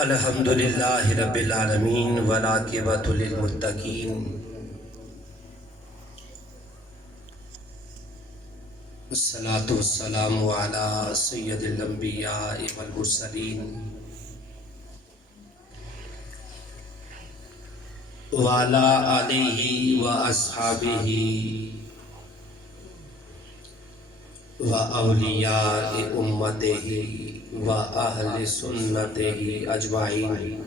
الحمدللہ رب العالمین والعاقبۃ للمتقین والصلاة والسلام علی سید الانبیاء والمرسلین وعلی آلہ واصحابہ واولیاء امتہ واہل سنتہ اجمعین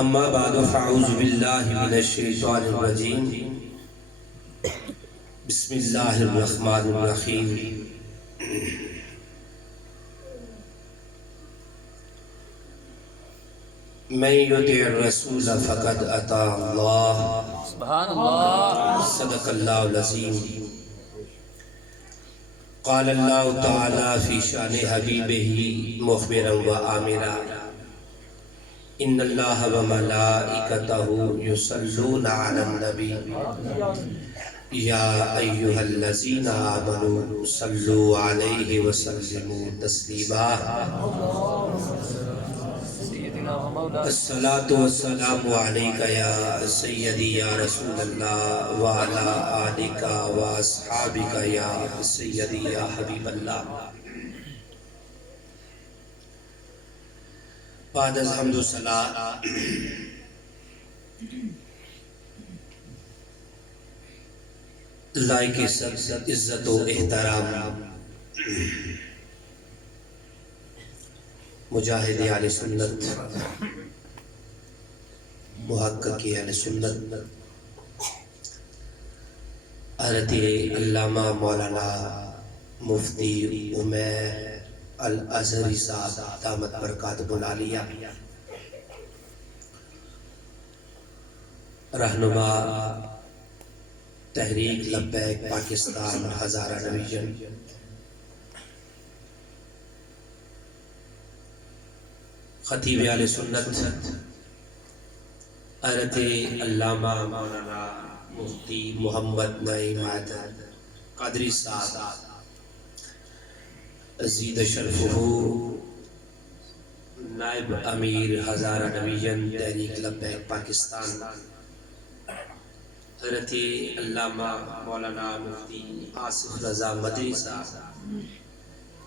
اما بعد فاعوذ باللہ من الشیطان الرجیم بسم اللہ الرحمن الرحیم من یطع الرسول فقد اطاع اللہ سبحان اللہ. صدق اللہ العظیم. قال اللہ تعالی فی شان حبیبہ مخبرا و آمرا ان اللہ و ملائکتہ یصلون علی النبی یا ایہا الذین آمنوا صلوا علیہ وسلموا تسلیما. الصلاة والسلام علیکہ یا سیدی یا رسول اللہ وعلا آلکہ واصحابکہ یا سیدی یا حبیب اللہ. بعد از حمد و ثنا لائق سب عزت و احترام مجاہد اہل سنت محقق اہل سنت حضرت علامہ مولانا مفتی عمیر الازہری صاحب دامت برکاتہ العالیہ، رہنما تحریک لبیک پاکستان ہزارہ ڈویژن، خطیب اہل سنت حضرت علامہ مولانا مفتی محمد نعیم حیدر قادری صاحب زید شرفہ، نائب امیر ہزارہ ڈویژن تحریک لبیک پاکستان، حضرت علامہ مولانا مفتی آصف رضا مدنی صاحب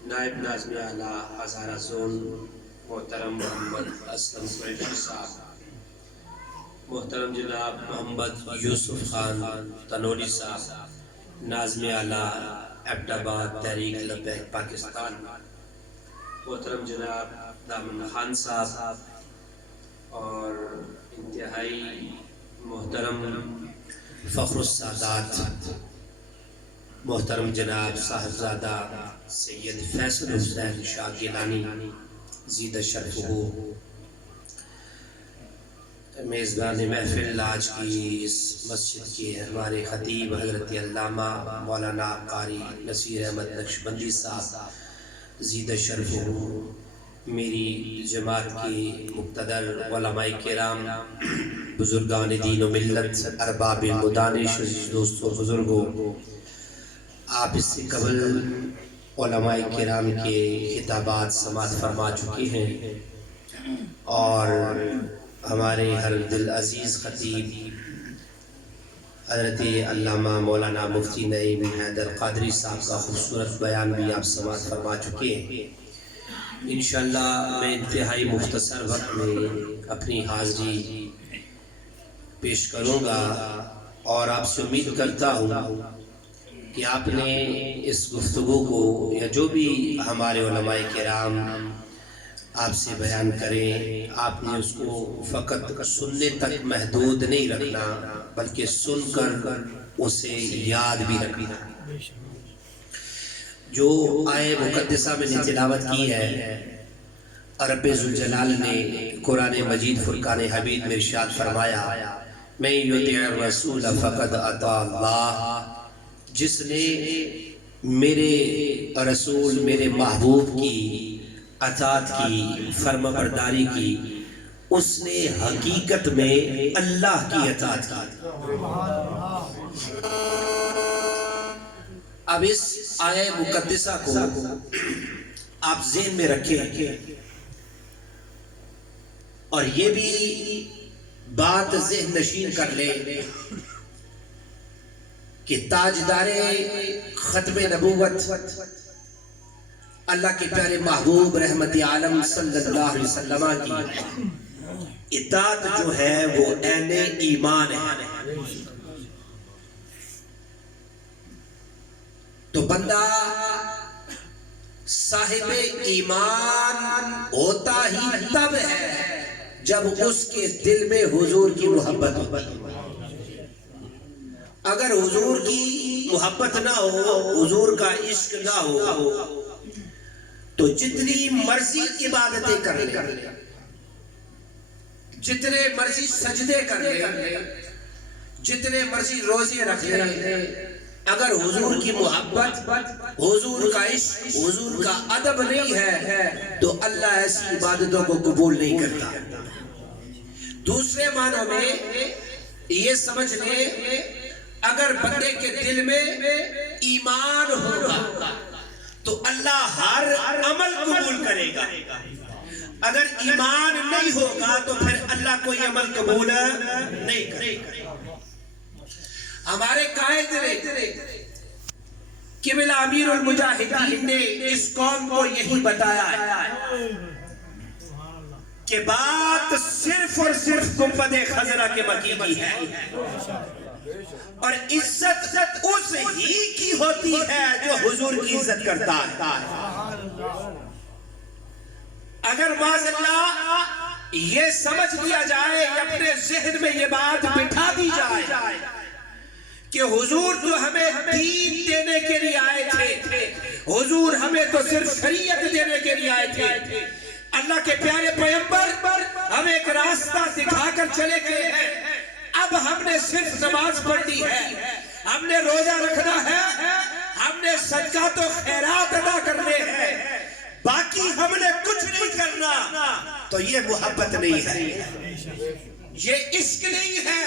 نائب ناظم اعلیٰ ہزارہ زون، محترم محمد اسلم قریشی صاحب، محترم جناب محمد یوسف خان تنوری صاحب ناظم اعلیٰ ایبٹ آباد تحریک لبیک پاکستان، محترم جناب دامن خان صاحب، اور انتہائی محترم فخر السادات محترم جناب صاحبزادہ سید فیصل حسین شاہ گیلانی زید شرفہ، میزبان محفل آج کی اس مسجد کے ہمارے خطیب حضرت علامہ مولانا قاری نصیر احمد نقشبندی صاحب زید شرفہ، میری جماعت کی مقتدر علماء کرام، بزرگان دین و ملت، ارباب مدانش، دوستوں بزرگوں، آپ اس سے قبل علماء کرام کے خطابات سماعت فرما چکے ہیں، اور ہمارے ہر دل عزیز خطیب حضرت علامہ مولانا مفتی نعیم حیدر قادری صاحب کا خوبصورت بیان بھی آپ سماعت فرما چکے ہیں. انشاءاللہ میں انتہائی مختصر وقت میں اپنی حاضری پیش کروں گا، اور آپ سے امید کرتا ہوں کہ آپ نے اس گفتگو کو یا جو بھی ہمارے علماء کرام آپ سے بیان کریں، آپ نے اس کو فقط سننے تک محدود نہیں رکھنا، بلکہ سن کر اسے یاد بھی رکھنا. جو آیہ مقدسہ میں نے تلاوت کی ہے، رب ذوالجلال نے قرآن مجید فرقان حمید میں ارشاد فرمایا، من یطع الرسول فقد اطاع اللہ، جس نے میرے رسول میرے محبوب کی اطاعت کی، فرما برداری کی، اس نے حقیقت میں اللہ کی اطاعت کی. اب اس آیہ مقدسہ کو آپ ذہن میں رکھیں اور یہ بھی بات ذہن نشین کر لیں کہ تاجدار ختم نبوت اللہ کے پیارے محبوب رحمت عالم صلی اللہ علیہ وسلم کی اطاعت جو ہے وہ عین ایمان ہے. تو بندہ صاحب ایمان ہوتا ہی تب ہے جب اس کے دل میں حضور کی محبت ہو. اگر حضور کی محبت نہ ہو، حضور کا عشق نہ ہو، تو جتنی مرضی عبادتیں کر لے، جتنے مرضی سجدے کر لے، جتنے مرضی روزے رکھ لے، اگر حضور کی محبت، حضور کا عشق، حضور کا ادب نہیں ہے تو اللہ ایسی عبادتوں کو قبول نہیں کرتا. دوسرے معنوں میں یہ سمجھ لیں، اگر بندے کے دل میں ایمان ہوگا تو اللہ ہر عمل قبول کرے گا. اگر ایمان نہیں ہوگا تو پھر اللہ کوئی عمل قبول نہیں کرے گا. ہمارے قائد قبلہ امیر المجاہدین نے اس قوم کو یہی بتایا ہے کہ بات صرف اور صرف گنبد خضرا کے مکی کی ہے اور عزت اس ہی کی ہوتی ہے جو حضور کی عزت کرتا ہے. اگر معاذ اللہ یہ سمجھ لیا جائے، اپنے ذہن میں یہ بات بٹھا دی جائے کہ حضور تو ہمیں دین دینے کے لیے آئے تھے، حضور ہمیں تو صرف شریعت دینے کے لیے آئے تھے، اللہ کے پیارے پیغمبر ہمیں ایک راستہ دکھا کر چلے گئے ہیں، اب ہم نے صرف نماز پڑھنی ہے، ہم نے روزہ رکھنا ہے، ہم نے صدقات و خیرات ادا کرنے ہیں، باقی ہم نے کچھ نہیں کرنا، تو یہ محبت نہیں ہے، یہ عشق نہیں ہے.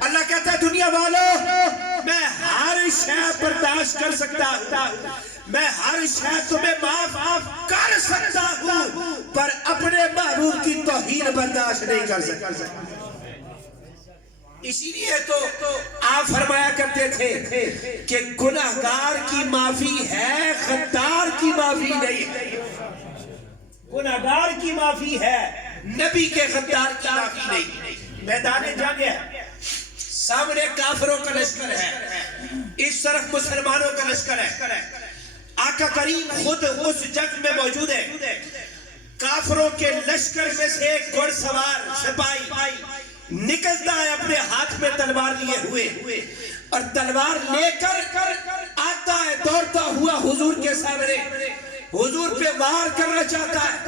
اللہ کہتا ہے دنیا والوں میں ہر شے برداشت کر سکتا ہوں، میں ہر شے تمہیں معاف کر سکتا ہوں، پر اپنے محبوب کی توہین برداشت نہیں کر سکتا. اسی لیے تو آپ فرمایا کرتے تھے کہ گناہگار کی معافی ہے، غدار کی معافی نہیں. گناہگار کی معافی ہے، نبی کے غدار کی معافی نہیں. میدان جنگ ہے، سامنے کافروں کا لشکر ہے، اس طرف مسلمانوں کا لشکر ہے. آقا کریم خود اس جنگ میں موجود ہے. کافروں کے لشکر میں سے ایک گھڑ سوار سپاہی نکلتا ہے اپنے ہاتھ میں تلوار لیے ہوئے اور تلوار لے کر آتا ہے دوڑتا ہوا حضور کے سامنے. حضور پہ وار کرنا چاہتا ہے،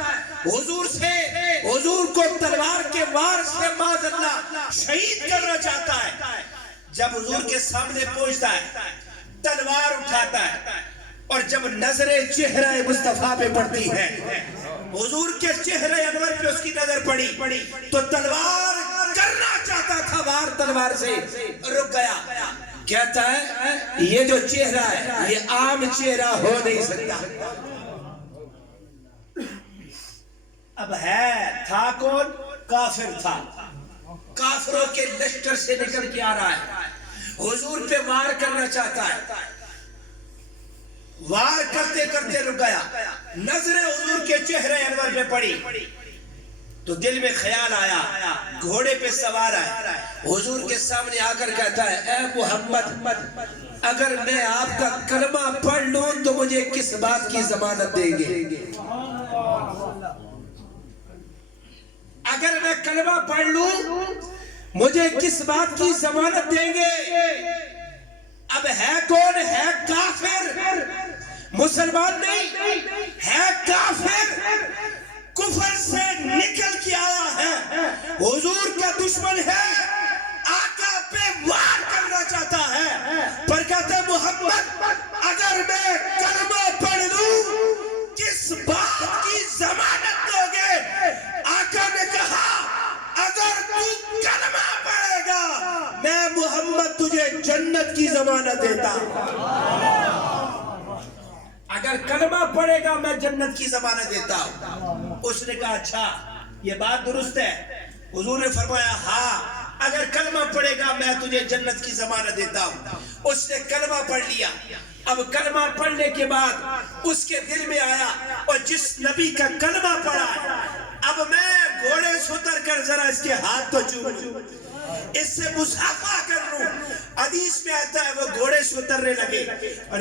حضور کو تلوار کے وار سے معاذ اللہ شہید کرنا چاہتا ہے. جب حضور کے سامنے پہنچتا ہے تلوار اٹھاتا ہے اور جب نظر چہرہ مصطفیٰ پہ پڑتی ہے، حضور کے چہرے انور پہ اس کی نظر پڑی تو تلوار کرنا چاہتا تھا، وار تلوار سے رک گیا. کہتا ہے یہ جو چہرہ ہے یہ عام چہرہ ہو نہیں سکتا. اب تھا کون؟ کافر تھا، کافروں کے لشکر سے نکل کے آ رہا ہے، حضور پہ وار کرنا چاہتا ہے. وار کرتے کرتے رک گیا، نظر حضور کے چہرے انور پہ پڑی تو دل میں خیال آیا، گھوڑے پہ سوار ہے، حضور کے سامنے آ کر کہتا ہے اے محمد، اگر میں آپ کا کلمہ پڑھ لوں تو مجھے کس بات کی ضمانت دیں گے؟ اگر میں کلمہ پڑھ لوں مجھے کس بات کی ضمانت دیں گے؟ اب ہے کون؟ ہے کافر، مسلمان نہیں، ہے کافر، کفر سے نکل کے آیا ہے، حضور کا دشمن ہے، آقا پہ وار کرنا چاہتا ہے، پر کہتے محمد اگر میں کلمہ پڑھ لوں کس بات کی ضمانت دو گے؟ آقا نے کہا اگر تو کلمہ پڑھے گا میں محمد تجھے جنت کی ضمانت دیتا. اگر اگر کلمہ پڑھے گا میں جنت کی ضمانت دیتا ہوں. اس نے کہا اچھا یہ بات درست ہے. حضور نے فرمایا ہاں اگر کلمہ پڑھے گا میں تجھے جنت کی ضمانت دیتا ہوں. اس نے کلمہ پڑھ لیا. اب کلمہ پڑھنے کے بعد اس کے دل میں آیا اور جس نبی کا کلمہ پڑھا اب میں گھوڑے سے اتر کر ذرا اس کے ہاتھ تو چوم لوں, اس سے مصافحہ کر لوں. حدیث میں آتا ہے وہ گھوڑے سے اترنے لگے,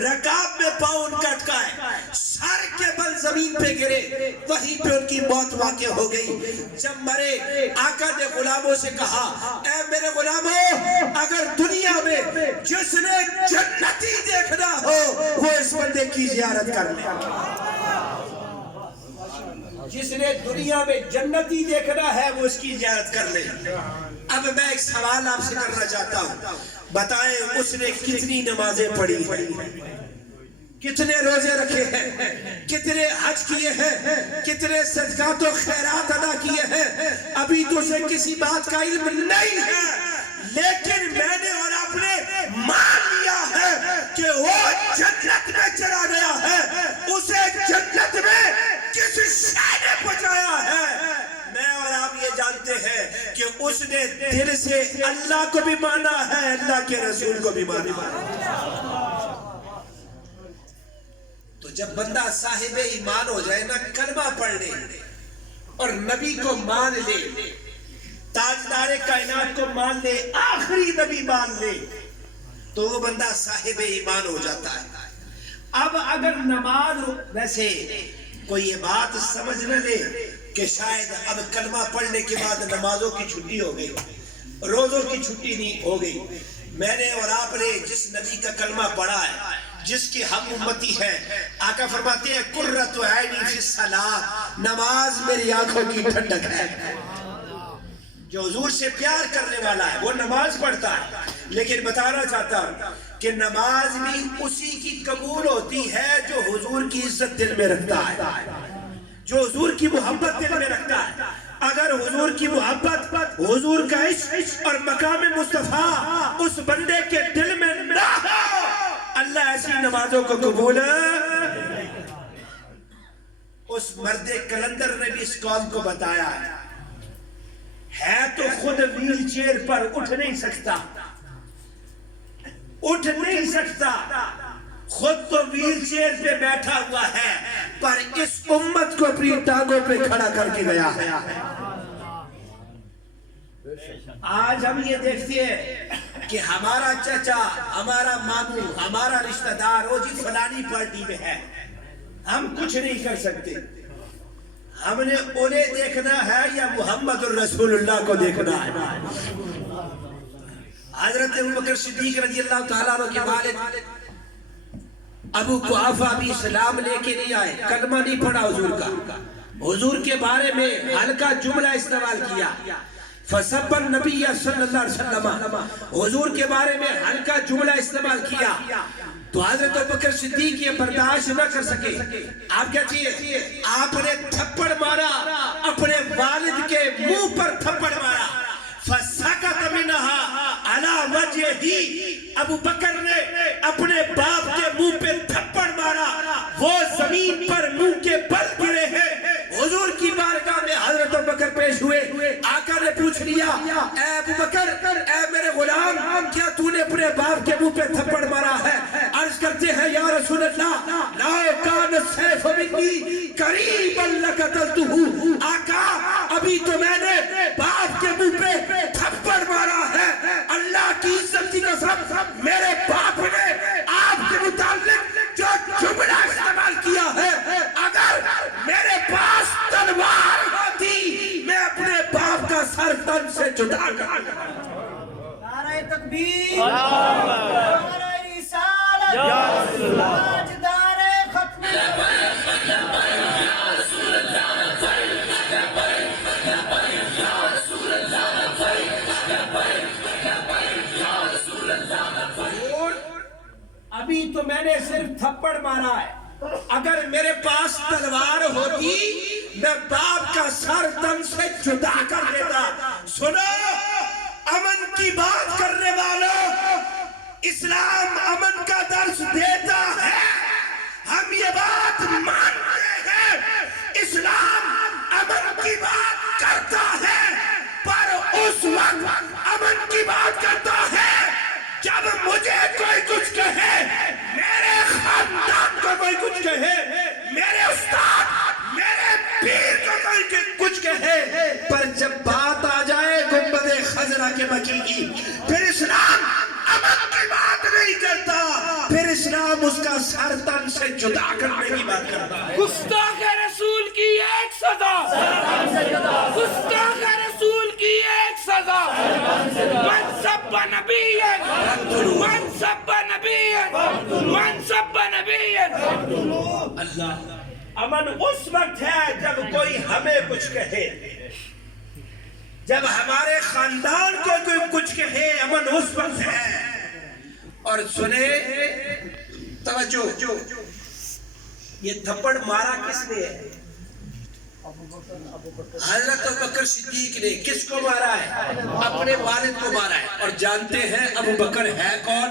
رکاب میں پاؤں ان کا اٹکائے, سر کے بل زمین پہ گرے, وہیں پہ ان کی موت واقع ہو گئی. جب مرے آقا نے غلاموں سے کہا اے میرے غلاموں اگر دنیا میں جس نے جنتی دیکھنا ہو وہ اس بندے کی زیارت کر لے. جس نے دنیا میں جنتی دیکھنا ہے وہ اس کی زیارت کر لے. اب میں ایک سوال آپ سے کرنا چاہتا ہوں, بتائیں اس نے کتنی نمازیں پڑھی ہیں, کتنے روزے رکھے ہیں, کتنے حج کیے ہیں, کتنے صدقات و خیرات ادا کیے ہیں؟ ابھی تو اسے کسی بات کا علم نہیں ہے, لیکن میں نے اور آپ نے مان لیا ہے کہ وہ جنت میں چلا گیا ہے. اسے جنت میں کس شے نے پہنچایا ہے؟ میں اور آپ یہ جانتے ہیں کہ اس نے دل سے اللہ کو بھی مانا ہے, اللہ کے رسول کو بھی مانا ہے. تو جب بندہ صاحب ایمان ہو جائے نا, کلمہ پڑھ لے اور نبی کو مان لے, تاجدار کائنات کو مان لے, آخری نبی مان لے, تو وہ بندہ صاحب ایمان ہو جاتا ہے. اب اگر نماز, ویسے کوئی یہ بات سمجھ نہ لے کہ شاید اب کلمہ پڑھنے کے بعد نمازوں کی چھٹی ہو گئی, روزوں کی چھٹی نہیں ہو گئی. میں نے اور آپ نے جس نبی کا کلمہ پڑھا ہے, جس کی ہم امتی ہے, آقا فرماتے ہیں قرۃ عینی فی الصلاۃ, نماز میری آنکھوں کی ٹھنڈک ہے. جو حضور سے پیار کرنے والا ہے وہ نماز پڑھتا ہے, لیکن بتانا چاہتا ہوں کہ نماز بھی اسی کی قبول ہوتی ہے جو حضور کی عزت دل میں رکھتا ہے, جو حضور کی محبت دل میں رکھتا ہے. اگر حضور کی محبت, حضور کا عشق اور مقام مصطفیٰ اس بندے کے دل میں نہ ہو, اللہ ایسی نمازوں کو قبول ہے. اس مرد کلندر نے بھی اس قوم کو بتایا ہے تو خود ویل چیئر پر اٹھ نہیں سکتا, اٹھ نہیں سکتا, خود تو ویل چیئر پہ بیٹھا ہوا ہے, پر اس امت کو اپنی ٹانگوں پہ کھڑا کر کے گیا ہے. آج ہم یہ دیکھتے ہیں کہ ہمارا چچا, ہمارا ماموں, ہمارا رشتہ دار وہ جی فلانی پارٹی میں ہے, ہم کچھ نہیں کر سکتے. ہم نے انہیں دیکھنا ہے یا محمد الرسول اللہ کو دیکھنا ہے. حضرت ابوبکر صدیق رضی اللہ تعالیٰ عنہ کے والد ابو قحافہ بھی اسلام لے کے نہیں آئے, کلمہ نہیں پڑھا حضور کا, حضور کے بارے میں ہلکا جملہ استعمال کیا, فسب النبی صلی اللہ علیہ وسلم, حضور کے بارے میں ہلکا جملہ استعمال کیا. تو حضرت ابوبکر صدیق یہ برداشت نہ کر سکے. آپ کیا چاہیے, آپ نے تھپڑ مارا, اپنے والد کے منہ پر تھپڑ مارا. فسکت منها علی وجہہ, ابو بکر نے اپنے باپ کے منہ پہ تھپڑ مارا, وہ زمین پر منہ کے بل گرے ہیں. حضور کی بارگاہ میں حضرت ابو بکر پیش ہوئے, آقا نے پوچھ لیا اے ابو بکر, اے میرے غلام, کیا تو نے اپنے باپ کے منہ پہ تھپڑ مارا ہے؟ عرض کرتے ہیں یا رسول اللہ, لو کان السیف منی قریبا لقتلتہ, آقا ابھی تو میں نے باپ کے منہ پہ تھپڑ مارا ہے, اللہ کی عزت کی قسم میرے باپ نے آپ کے متعلق جو جملہ استعمال کیا ہے, اگر میرے پاس تلوار ہوتی میں اپنے باپ کا سر تن سے جدا کر. نعرہ تکبیر, نعرہ رسالت, تاجدار ختم ابھی تو میں نے صرف تھپڑ مارا ہے, اگر میرے پاس تلوار ہوتی میں باپ کا سر تن سے جدا کر دیتا. سنو, امن کی بات کرنے والوں, اسلام امن کا درس دیتا ہے. ہم یہ بات پھر اسلام اس کا سر تن سے جدا کرنے کی بات کرتا ہے. گستاخ رسول کی ایک سزا، گستاخ رسول کی ایک سزا، من سب نبی، من سب نبی، من سب نبی. اللہ امن اس وقت ہے جب کوئی ہمیں کچھ کہے، جب ہمارے خاندان کو کوئی کچھ کہے، امن اس وقت ہے. اور سنے توجہ، یہ تھپڑ مارا کس نے ہے؟ حضرت ابوبکر صدیق نے. کس کو مارا ہے؟ اپنے والد کو مارا ہے. اور جانتے ہیں ابوبکر ہے کون؟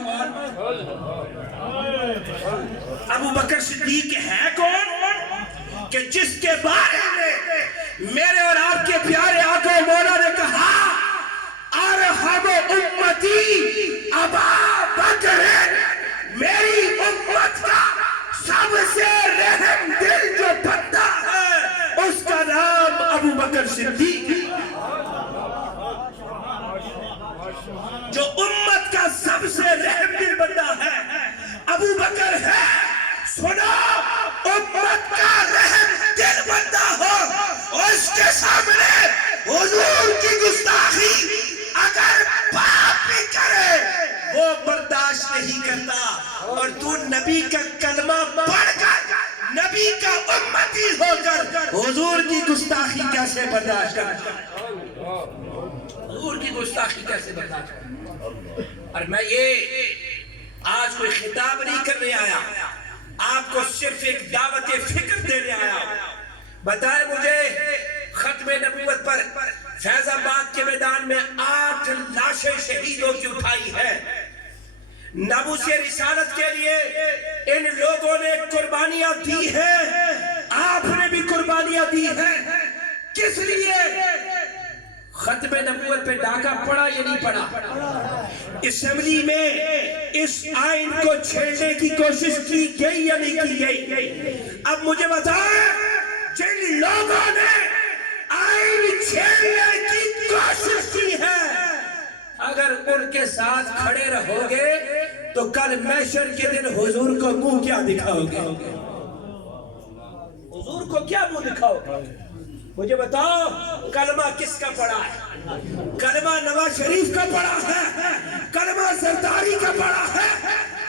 ابوبکر صدیق ہے کون؟ کہ جس کے بارے میں میرے اور آپ کے پیارے آقا مولا نے کہا ارحم امتی ابا بکر، میری امت کا سب سے رحم دل جو بندہ ہے اس کا نام ابوبکر صدیق. جو امت کا سب سے رحم دل بندہ ہے ابوبکر ہے. سنو، امت کا رحم دل بندہ ہو، اس کے سامنے حضور کی گستاخی اگر باپ بھی کرے وہ برداشت نہیں کرتا. اور تو نبی کا کلمہ پڑھ کر، نبی کا امتی ہو کر حضور کی گستاخی کیسے برداشت کرتا؟ حضور کی گستاخی کیسے برداشت کرتا؟ اور میں یہ آج کوئی خطاب نہیں کرنے آیا، آپ کو صرف ایک دعوت فکر دینے آیا. بتائیں مجھے، ختم نبوت پر فیض آباد کے میدان میں 8 لاشیں شہیدوں کی اٹھائی ہے. ناموس رسالت کے لیے ان لوگوں نے قربانیاں دی ہیں، آپ نے بھی قربانیاں دی ہیں. کس لیے؟ ختم نبوت پہ ڈاکہ پڑا یا نہیں پڑا؟ اسمبلی میں اس آئین کو چھیڑنے کی کوشش کی گئی یا نہیں کی گئی؟ اب مجھے بتائیں، جن لوگوں نے آئین چھیڑنے کی کوشش کی ہے، اگر ان کے ساتھ کھڑے رہو گے تو کل محشر کے دن حضور کو منہ کیا دکھاؤ گے؟ حضور کو کیا منہ دکھاؤ گے؟ مجھے بتاؤ، کلمہ کس کا پڑا ہے؟ کلمہ نواز شریف کا پڑا ہے، کلمہ زرداری کا پڑا ہے،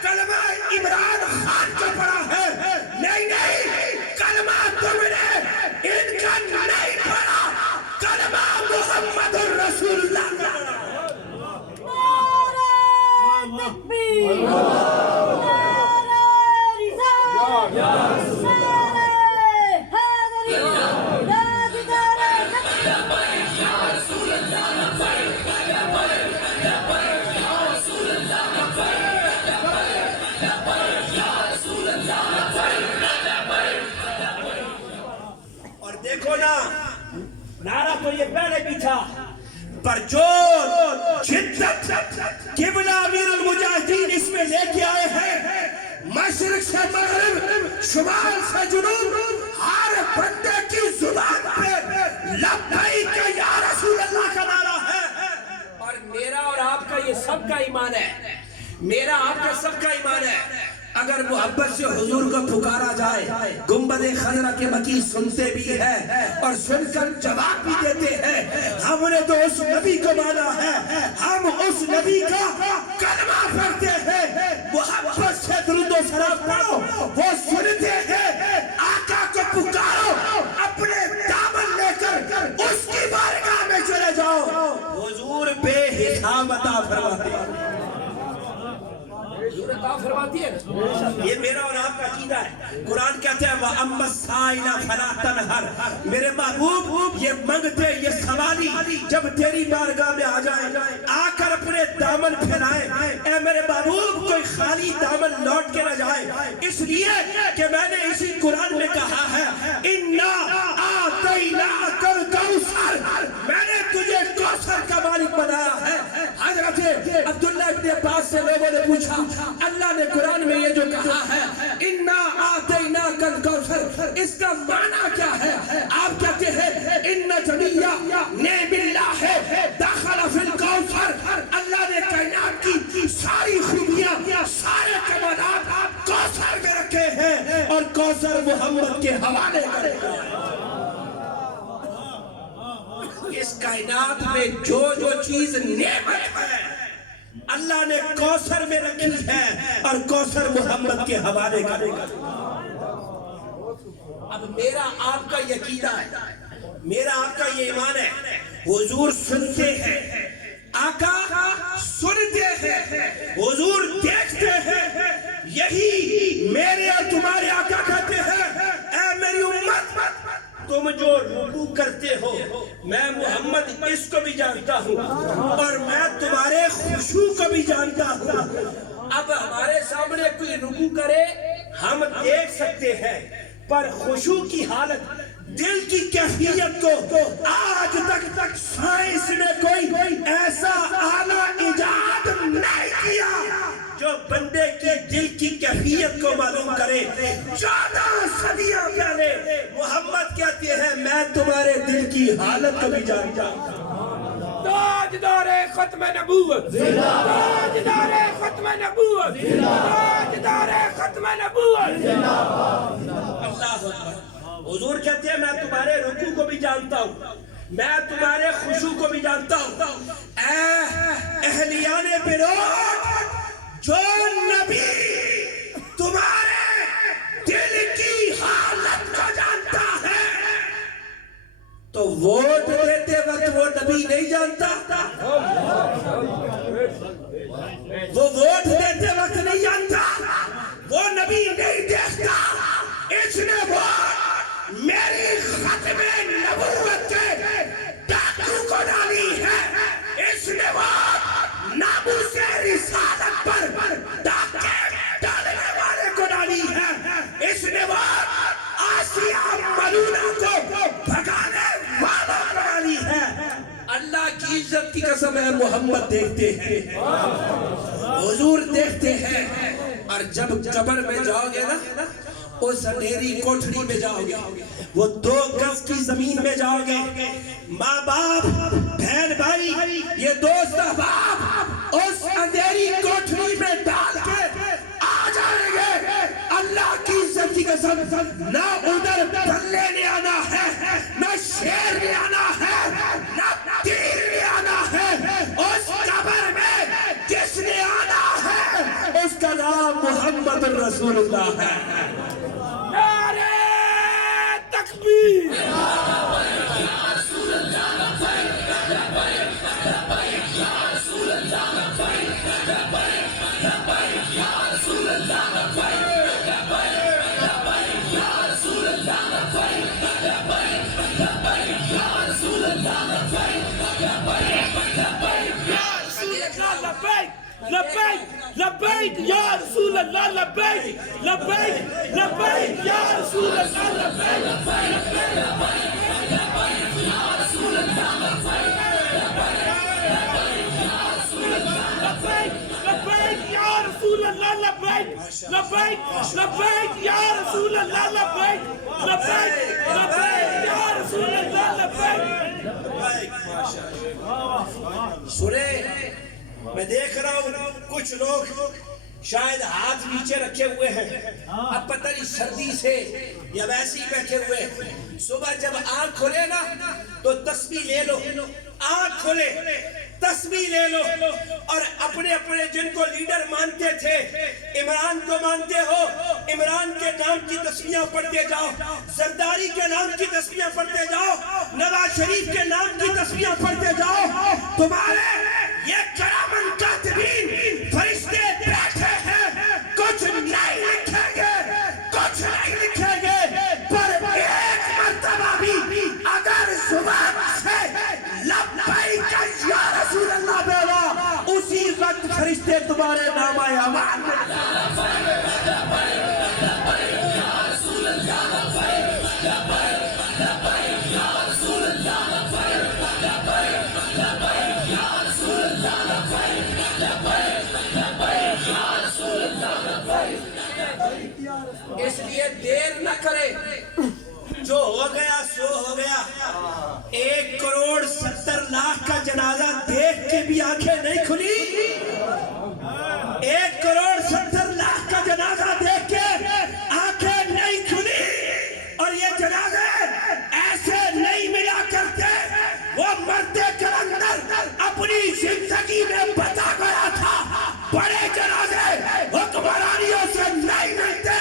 کلمہ عمران خان کا پڑا ہے. نہیں نہیں، کلمہ تم نے ان کا نہیں پڑا، کلمہ محمد الرسول اللہ کا پڑا. اور دیکھو نا، نعرہ تو یہ پہلے بھی تھا، پر جو شدت قبلہ امیر المجاہدین اس میں لے کے آئے ہیں، مشرق سے مغرب، شمال سے جنوب، ہر بندے کی زبان پہ لبیک یا رسول اللہ کا نعرہ ہے. اور میرا اور آپ کا یہ سب کا ایمان ہے، میرا آپ کا سب کا ایمان ہے. اگر محبت سے حضور کو پکارا جائے، گنبد خضرا کے مکی سنتے بھی ہیں اور سن کر جواب بھی دیتے ہیں. ہم نے تو اس نبی کو مانا ہے، ہم اس نبی کا کلمہ پڑھتے ہیں، محبت سے درود و سلام پڑھو، وہ سنتے ہیں. آقا کو پکارو، اپنے دامن لے کر اس کی بارگاہ میں چلے جاؤ. حضور بے حساب عطا فرماتے ہیں، فرماتی ہے. یہ میرا اور آپ کا عقیدہ ہے. قرآن کہتا ہے وَأَمَّا السَّائِلَ فَلَا تَنْهَرْ، میرے محبوب یہ منگتے، یہ سوالی جب تیری بارگاہ میں آ جائیں، آ کر اپنے دامن پھیلائیں. اے میرے محبوب، کوئی خالی دامن لوٹ کے نہ جائے، اس لیے کہ میں نے اسی قرآن میں کہا ہے اِنَّا آتَيْنَاكَ الْكَوْثَرَ، میں نے تجھے کوثر کا مالک بنایا ہے. حضرت عبداللہ ابن عباس سے لوگوں نے پوچھا، اللہ نے قرآن میں یہ جو کہا ہے اِنَّا آتَيْنَاكَ الْكَوْثَرَ، اس کا معنی کیا ہے؟ آپ کہتے ہیں اِنَّ جَمِيعَ نِعْمِ اللَّهِ دَخَلَ فِي الْكَوْثَرِ، اللہ نے کائنات کی ساری خوبیاں، سارے کمالات کوثر محمد کے حوالے کرے گا۔ اس کائنات میں جو جو چیز نعمت ہے اللہ نے کوثر میں رکھی ہے اور کوثر محمد کے حوالے کرے گا۔ اب میرا آپ کا یقینہ ہے، میرا آپ کا یہ ایمان ہے، حضور سنتے ہیں، آقا سنتے ہیں، حضور دیکھتے ہیں، یہی میرے اور تمہارے آقا کہتے ہیں اے میری امت تم جو رکوع کرتے ہو میں محمد اس کو بھی جانتا ہوں اور میں تمہارے خشوع کو بھی جانتا ہوں۔ اب ہمارے سامنے کوئی رکوع کرے ہم دیکھ سکتے ہیں، پر خشوع کی حالت دل کی کیفیت کو آج تک سائنس نے کوئی ایسا آلہ ایجاد نہیں کیا جو بندے کے دل کی کیفیت کو معلوم کرے۔ 14 صدیاں پہلے محمد کہتے ہیں میں تمہارے دل کی حالت کو بھی جانتا ہوں۔ تاجدار ختم نبوت، تاجدار ختم نبوت، تاجدار ختم نبوت۔ اللہ اکبر۔ حضور کہتے ہیں میں تمہارے رکوع کو بھی جانتا ہوں، میں تمہارے خشوع کو بھی جانتا ہوں۔ اے اہلیان بیروت، جو نبی تمہارے دل کی حالت کو جانتا ہے تو ووٹ دیتے وقت وہ نبی نہیں جانتا، وہ ووٹ دیتے وقت نہیں جانتا، وہ نبی نہیں دیکھتا۔ اس نے ووٹ میری ختم نبوت کے ڈاکو کو ڈالی ہے، اس نے ووٹ ناموس رسالت پر ڈاکے ڈالنے والے کو ڈالی ہے، اس نے ووٹ آسیہ ملونہ کو بھگانے والوں کو ڈالی ہے۔ اللہ کی عزت کی قسم ہے محمد دیکھتے ہیں، حضور دیکھتے ہیں، اور جب قبر میں جاؤ گے نا اس اندھیری کوٹھڑی میں جاؤ گے، وہ 2 گز کی زمین میں جاؤ گے، ماں باپ بہن بھائی یہ دوست احباب اس اندھیری کوٹھڑی میں ڈال کے آ جائیں گے۔ اللہ کی عزت کی قسم نہ ادھر بلے نے آنا ہے، نہ شیر نے آنا ہے، نہ تیر نے آنا ہے، اس قبر میں جس نے آنا ہے اس کا نام محمد رسول اللہ ہے۔ نعرہ تکبیر، لبیک لبیک یا رسول اللہ، لبیک لبیک لبیک یا رسول اللہ، لبیک لبیک یا رسول اللہ، لبیک لبیک لبیک یا رسول اللہ، لبیک لبیک لبیک یا رسول اللہ، لبیک۔ سنے میں دیکھ رہا ہوں کچھ لوگ شاید ہاتھ نیچے رکھے ہوئے ہیں، اب پتہ نہیں سردی سے یا ویسے ہی بیٹھے ہوئے۔ صبح جب آنکھ کھولے نا تو تسبیح لے لو، آنکھ کھولے تسبیح لے لو، اور اپنے اپنے جن کو لیڈر مانتے تھے، عمران کو مانتے ہو عمران کے نام کی تسبیحاں پڑھتے جاؤ، زرداری کے نام کی تسبیحاں پڑھتے جاؤ، نواز شریف کے نام کی تسبیحاں پڑھتے جاؤ۔ تمہارے یہ کرامن کاتبین فرشتے بیٹھے ہیں، کچھ نہیں لکھیں گے، کچھ نہیں لکھیں گے، پر ایک مرتبہ بھی اگر زبان سے لبیک یا رسول اللہ بولا اسی وقت فرشتے تمہارے نام اعمال میں اس لیے دیر نہ کرے، جو ہو گیا سو ہو گیا۔ 1,70,00,000 کا جنازہ دیکھ کے بھی آنکھیں نہیں کھلی، 1,70,00,000 کا جنازہ دیکھ کے آنکھیں نہیں زندگی میں بتا گیا تھا بڑے جنازے حکمرانیوں سے نہیں ملتے,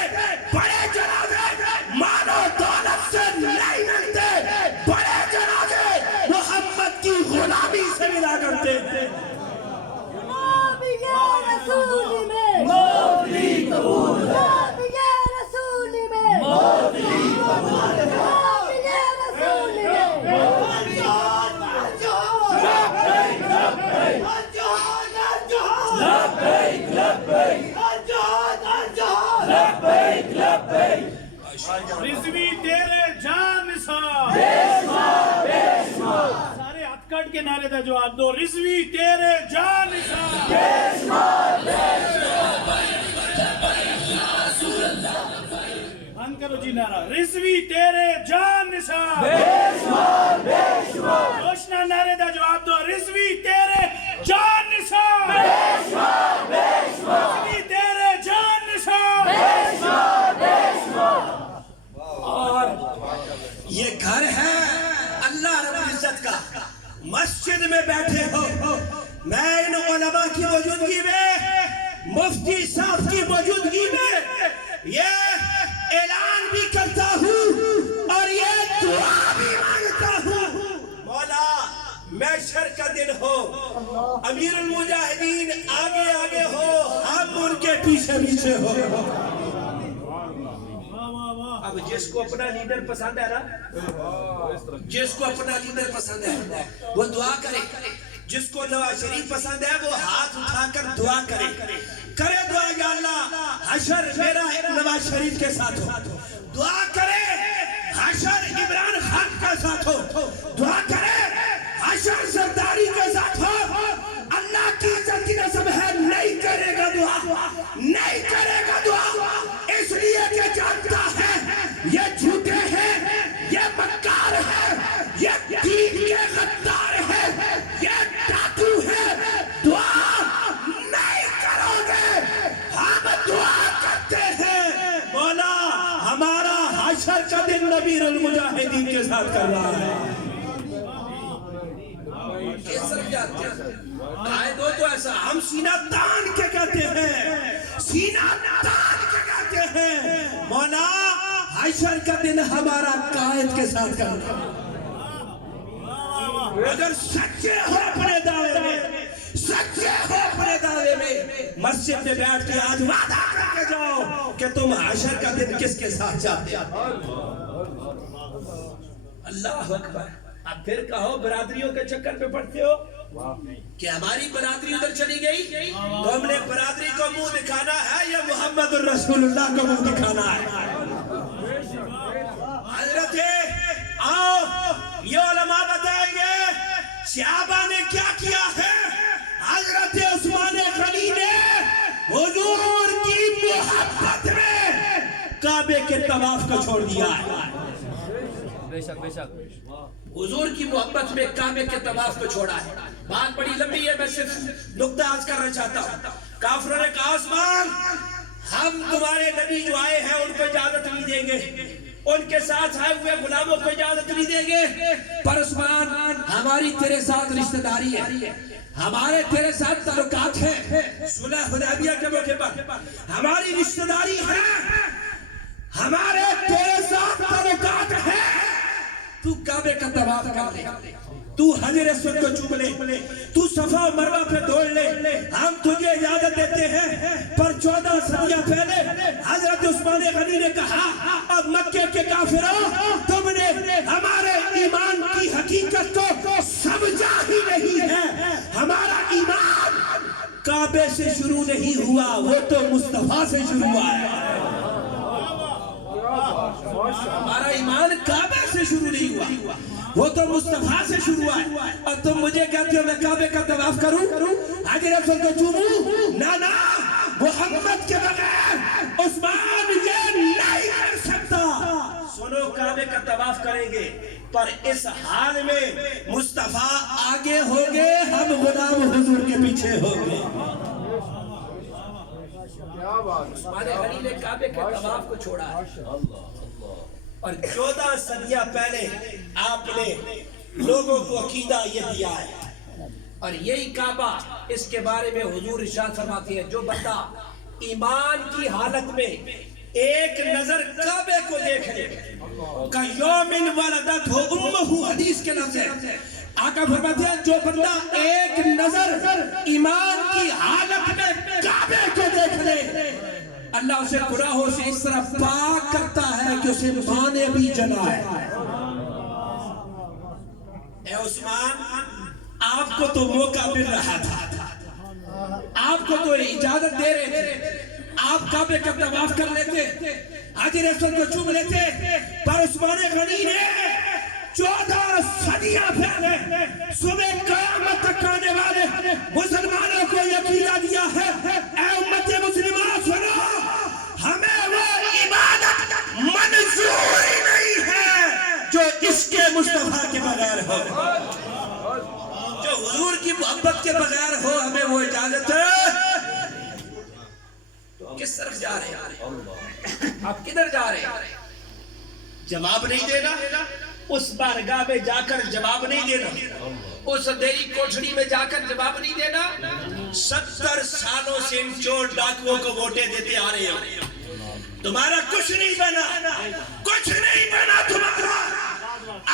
بڑے جنازے مال و دولت سے نہیں ملتے, بڑے جنازے محمد کی غلامی سے ملا کرتے ہیں. رسول میں موتی قبول ہے, رسول میں موتی قبول ہے, رسول رضوی تیرے جان نثار, سارے ہاتھ کٹ کے نعرے دا جواب دو. رضوی تیرے جان نثار, بند کرو جی نعرہ. رضوی تیرے جان نثار, روشنا نعرے دا جواب دو. رضوی تیرے جان نثار, رضوی تیرے جان نثار. اور یہ گھر ہے اللہ رب العزت کا, مسجد میں بیٹھے ہو, میں ان علماء کی موجودگی میں, مفتی صاحب کی موجودگی میں یہ اعلان بھی کرتا ہوں اور یہ دعا بھی مانگتا ہوں. مولا محشر کا دن ہو, امیر المجاہدین آگے آگے ہو, ہم ان کے پیچھے پیچھے ہو. اب جس کو اپنا لیڈر پسند ہے نا, جس کو اپنا لیڈر پسند ہے وہ دعا کرے, جس کو نواز شریف پسند ہے وہ ہاتھ اٹھا کر دعا کرے, کرے دعا یا اللہ حشر میرا نواز شریف کے ساتھ ہو, دعا کرے حشر عمران خان کے ساتھ ہو, دعا کرے حشر زرداری کے ساتھ ہو. اللہ کی عزت کی قسم ہے نہیں کرے گا دعا, نہیں کرے گا دعا, اس لیے کہ جانتا ہے یہ جھوٹے ہیں, یہ مکار ہے, یہ دین کے غدار ہے, یہ ڈاکو ہے. دعا نہیں کرو گے, ہم دعا کرتے ہیں مولا ہمارا حشر کا دن امیر المجاہدین کے ساتھ کر رہا ہے. قائد ہو تو ایسا, ہم سینہ تان کے کہتے ہیں, سینہ تان کے کہتے ہیں مولا حشر کا دن ہمارا قائد کے ساتھ کرنا. اگر سچے ہو اپنے دعوے میں, سچے ہو اپنے دعوے میں, مسجد میں بیٹھ کے آج وعدہ کر کے جاؤ کہ تم حشر کا دن کس کے ساتھ چاہتے ہو. اللہ اکبر. اب پھر کہو برادریوں کے چکر پہ پڑتے ہو کہ ہماری برادری ادھر چلی گئی, تو ہم نے برادری کو منہ دکھانا ہے یا محمد الرسول اللہ کو منہ دکھانا ہے. حضرت آؤ یہ علماء بتائیں گے صحابہ نے کیا کیا ہے. حضرت عثمان غنی نے حضور کی محبت میں کعبے کے طواف کو چھوڑ دیا ہے. بے شک بے شک, حضور کی محبت میں کعبے کے طواف کو چھوڑا ہے. بات بڑی لمبی ہے, میں صرف نقطہ عرض کرنا چاہتا ہوں. کافروں نے کہا عثمان ہم تمہارے نبی جو آئے ہیں ان کو اجازت نہیں دیں گے, ان کے ساتھ آئے ہوئے غلاموں کو اجازت نہیں دیں گے, پر عثمان ہماری تیرے ساتھ رشتہ داری ہے, ہمارے تیرے ساتھ تعلقات ہیں, صلح حدیبیہ کے موقع پر ہماری رشتہ داری ہے, ہمارے تیرے ساتھ تعلقات ہیں. تو کعبے کا طواف کر لے, تو حجر اسود کو چوم لے, تو صفا و مروہ پہ دوڑ لے, ہم تجھے اجازت دیتے ہیں. پر 14 صدیاں پہلے حضرت عثمان غنی نے کہا اب مکے کے کافروں تم نے ہمارے ایمان کی حقیقت کو سمجھا ہی نہیں ہے. ہمارا ایمان کعبے سے شروع نہیں ہوا, وہ تو مصطفیٰ سے شروع ہوا ہے. ہمارا ایمان کعبے سے شروع نہیں ہوا, وہ تو مصطفیٰ سے شروع ہوا ہے. اور تم مجھے کہتے ہو میں کعبے کا طواف کروں, حجر اسود کو چوموں؟ نہ محمد کے بغیر عثمان یہ نہیں کر سکتا. سنو کعبے کا طواف کریں گے, پر اس حال میں مصطفیٰ آگے ہوگے, ہم غلام حضور کے پیچھے ہوگے. عثمان غنی نے کعبے کے طواف کو چھوڑا ہے, اور 14 صدیاں پہلے آپ نے لوگوں کو عقیدہ یہ دیا ہے. اور یہی کعبہ، اس کے بارے میں حضور ارشاد فرماتے ہیں جو بندہ ایمان کی حالت میں ایک نظر کعبے کو دیکھ لے کا یومن ولدتہ امہ، حدیث کے لفظ ہے، آقا فرماتے ہیں جو بندہ ایک نظر ایمان کی حالت میں کعبے کو دیکھ لے، اللہ اسے گناہوں سے اس طرح پاک کرتا ہے کہ اسے ماں نے بھی جنا ہے۔ اے عثمان، آپ کو تو موقع مل رہا تھا، آپ کو تو اجازت دے رہے تھے، آپ کعبے کا طواف کر لیتے، حجر اسود کو چوم لیتے، پر عثمان غنی نے 14 صدیاں پہلے صبح قیامت تک آنے والے مسلمانوں کو یقین دیا ہے، اے امت مسلمہ سنو، ہمیں وہ عبادت منظور ہی نہیں ہے جو اس کے مصطفیٰ کے بغیر ہو، جو حضور کی محبت کے بغیر ہو، ہمیں وہ اجازت ہے۔ کس طرف جا رہے ہیں؟ آپ کدھر جا رہے ہیں؟ جواب نہیں دینا، اس بارگاہ میں جا کر جواب نہیں دینا، اس اندھیری کوٹھڑی میں جا کر جواب نہیں دینا۔ 70 سالوں سے ان چور ڈاکوؤں کو ووٹیں دیتے آ رہے ہیں، تمہارا کچھ نہیں بنا، کچھ نہیں بنا تمہارا،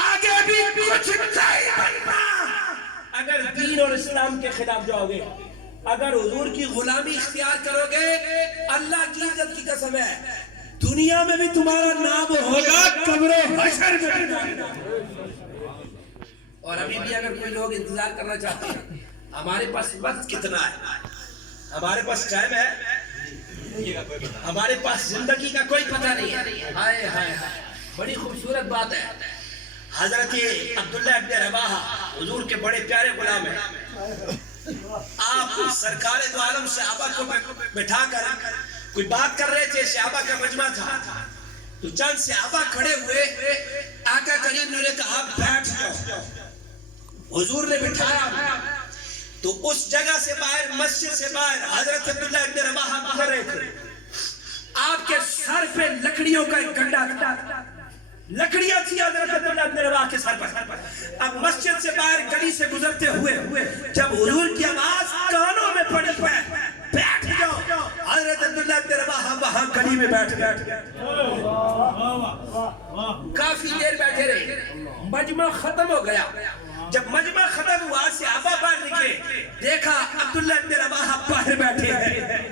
آگے بھی کچھ نہیں بننا اگر دین اور اسلام کے خلاف جاؤ گے، اگر حضور کی غلامی اختیار کرو گے، اللہ کی عزت کی قسم ہے دنیا میں بھی تمہارا نام ہوگا، قبر و حشر میں بھی۔ اور ابھی بھی اگر کوئی لوگ انتظار کرنا چاہتے ہیں، ہمارے پاس وقت کتنا ہے، ہمارے پاس ٹائم ہے، ہمارے پاس زندگی کا کوئی پتہ نہیں ہے۔ ہائے ہائے ہائے، بڑی خوبصورت بات ہے، حضرت عبداللہ ابن رواحہ حضور کے بڑے پیارے غلام ہیں، آپ سرکار دو عالم صحابہ کو بٹھا کر کوئی بات کر رہے تھے، صحابہ کا مجمع تھا، تو چند صحابہ کھڑے ہوئے، آقا کریم نے کہا بیٹھ جاؤ، حضور نے بٹھایا، تو اس جگہ سے باہر، مسجد سے باہر حضرت عبداللہ ابن رواحہ گزر رہے تھے، آپ کے سر پہ لکڑیوں کا ایک گنڈا تھا، لکڑیاں تھی حضرت عبداللہ ابن رواحہ کے سر پر۔ اب مسجد سے باہر گلی سے گزرتے ہوئے جب حضور کی آواز کانوں میں پڑی ہے بیٹھ جاؤ، حضرت عبداللہ ابن رواحہ وہاں گلی میں بیٹھ گئے، کافی دیر بیٹھے رہے، مجمع ختم ہو گیا۔ جب مجمع ختم ہوا، صحابہ باہر نکلے، دیکھا عبداللہ ابن رواحہ باہر بیٹھے ہیں،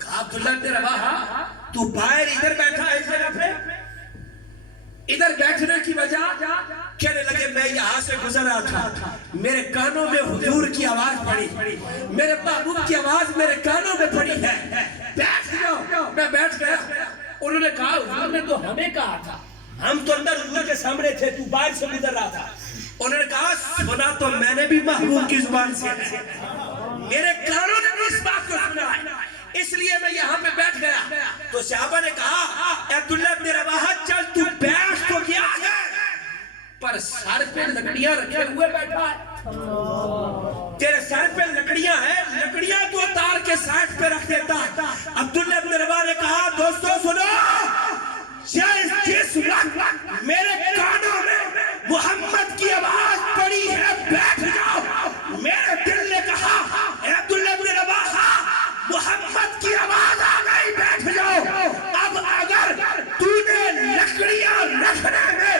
کہا عبداللہ ابن رواحہ تو باہر ادھر بیٹھا ہے اس جگہ پہ، ادھر بیٹھنے کی وجہ؟ کہنے لگے میں یہاں سے گزر رہا تھا، میرے کانوں میں حضور کی آواز پڑی، میرے محبوب کی آواز میرے کانوں میں پڑی ہے، بیٹھ جاؤ۔ میں بیٹھ گیا، انہوں نے کہا حضور نے تو ہمیں کہا تھا، ہم تو اندر حضور کے سامنے تھے، تو باہر سے گزر رہا تھا۔ انہوں نے کہا سنا تو میں نے بھی محبوب کی زبان سے ہے، میرے کانوں نے بھی اس بات کو سنا ہے، اس لیے میں یہاں پہ بیٹھ گیا۔ تو صحابہ نے کہا اے عبداللہ ابن رواحہ چل تو بیٹھ تو گیا ہے، پر سر پہ لکڑیاں رکھے ہوئے بیٹھا ہے، تیرے سر پہ لکڑیاں ہیں، لکڑیاں تو اتار کے سائٹ پہ رکھ دیتا۔ عبداللہ ابن رواحہ نے کہا دوستو سنو، جس وقت میرے کانوں میں محمد کی آواز پڑی ہے بیٹھ جاؤ، میرے دل نے کہا اے عبداللہ ابن رواحہ محمد کی آواز آ گئی بیٹھ جاؤ، اب اگر تو نے لکڑیاں رکھنے میں